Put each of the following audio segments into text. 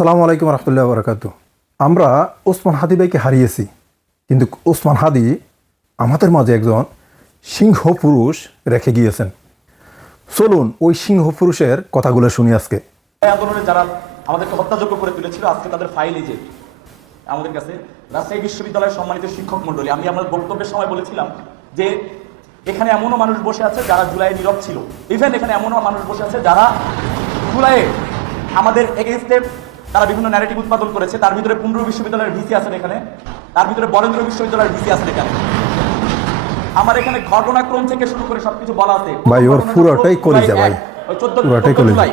আসসালামু আলাইকুম রহমতুল্লাহ বরকাত। আমরা ওসমান হাদি ভাইকে হারিয়েছি, কিন্তু ওসমান হাদি আমাদের মাঝে একজন সিংহ পুরুষ রেখে গিয়েছেন। চলুন ওই সিংহ পুরুষের কথাগুলো শুনি আজকে। আন্দোলনে যারা আমাদেরকে হত্যাযোগ্য করে তুলেছিল, আজকে তাদের ফাইল এই যে আমাদের কাছে। রাজশাহী বিশ্ববিদ্যালয়ের সম্মানিত শিক্ষক মণ্ডলী, আমি আমার বক্তব্যের সময় বলেছিলাম যে এখানে এমনও মানুষ বসে আছে যারা জুলাই নীরব ছিল। ইভেন এখানে এমনও মানুষ বসে আছে যারা জুলাইয়ে আমাদের এগেইনস্টে তারা বিভিন্ন ন্যারেটিভ উৎপাদন করেছে। তার ভিতরে 15 বিশ্ববিদ্যালয়ের ভিসি আছেন এখানে, তার ভিতরে বরেন্দ্র বিশ্ববিদ্যালয়ের ভিসি আছেন এখানে। আমার এখানে ঘটনাক্রম থেকে শুরু করে সবকিছু বলা আছে ভাই, ওর পুরোটাই কলিজা ভাই, পুরোটাই কলিজা।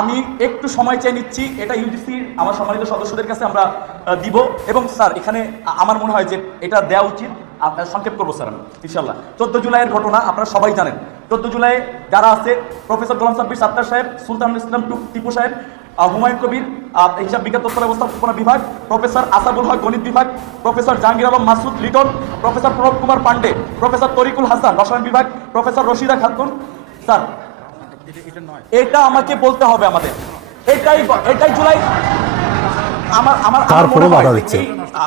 আমি একটু সময় চেয়ে নিচ্ছি, এটা ইউজিসির আমার সম্মানিত সদস্যদের কাছে আমরা দিব। এবং স্যার এখানে আমার মনে হয় যে এটা দেওয়া উচিত। আপনার সংক্ষেপ করবো স্যার আমি ইনশাল্লাহ। 14 জুলাইয়ের ঘটনা আপনারা সবাই জানেন। 14 জুলাই যারা আছে, প্রফেসর গোলাম সাব্বির সাত্তার সাহেব, সুলতানুল ইসলাম টিপু সাহেব, হুমায়ুন কবির হিসাব বিজ্ঞান তথ্য ব্যবস্থাপনা বিভাগ, প্রফেসর আসাদুল হক গণিত বিভাগ, professor Jahangir Alam Masud Liton, professor Pranab Kumar Pandey, professor Tarikul Hasan রসায়ন বিভাগ, প্রফেসর রশিদা খাতুন। স্যার এটা আমাকে বলতে হবে, আমাদের এটাই জুলাই। তারপরে বাধা দিচ্ছে,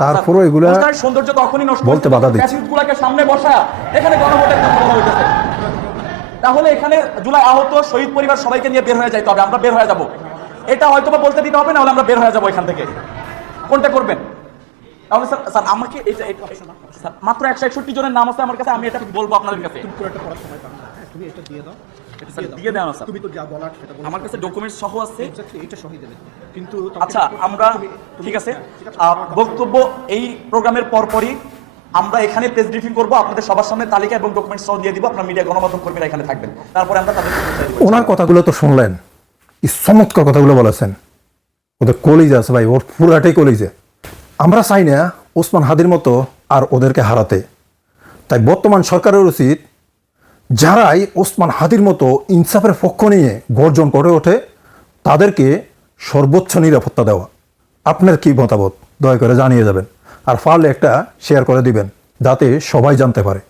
তারপরে এগুলা সৌন্দর্য তখনই নষ্ট বলতে বাধা দিচ্ছে। গুলাকে সামনে বসায়া এখানে গণভোটের কথা বলা হইতেছে। তাহলে এখানে জুলাই আহত শহীদ পরিবার সবাইকে নিয়ে বের হয়ে যাইতে হবে, আমরা বের হয়ে যাব। এটা হয়তো বা বলতে দিতে হবে না, হলে আমরা বের হয়ে যাবো এখান থেকে। কোনটা করবেন? তাহলে স্যার আমাকে মাত্র 161 জনের নাম আছে আমার কাছে, আমি এটা বলবো আপনাদের কাছে। তুমি এটা দিয়ে দাও, দিয়ে দেওয়া না স্যার, তুমি তো যা বলার সেটা বলো। আমার কাছে ডকুমেন্টস সহ আছে। এটা সহি দেবে, কিন্তু আচ্ছা আমরা ঠিক আছে, বক্তব্য এই প্রোগ্রামের পরপরই আমরা এখানে প্রেস ব্রিফিং করবো, আপনাদের সবার সামনে তালিকা এবং ডকুমেন্টস সহ দিয়ে দিব। আপনার মিডিয়া গণমাধ্যম কর্মীরা এখানে থাকবেন, তারপরে আমরা তাদের ওনার কথাগুলো তো শুনলেন, চমৎকার কথাগুলো বলেছেন। ওদের কলিজা আছে ভাই, ওর পুরাটাই কলিজা। আমরা চাই না ওসমান হাদির মতো আর ওদেরকে হারাতে। তাই বর্তমান সরকারের উচিত যারাই ওসমান হাদির মতো ইনসাফের পক্ষ নিয়ে গর্জন করে ওঠে তাদেরকে সর্বোচ্চ নিরাপত্তা দেওয়া। আপনার কি মতামত দয়া করে জানিয়ে যাবেন, আর পারলে একটা শেয়ার করে দিবেন যাতে সবাই জানতে পারে।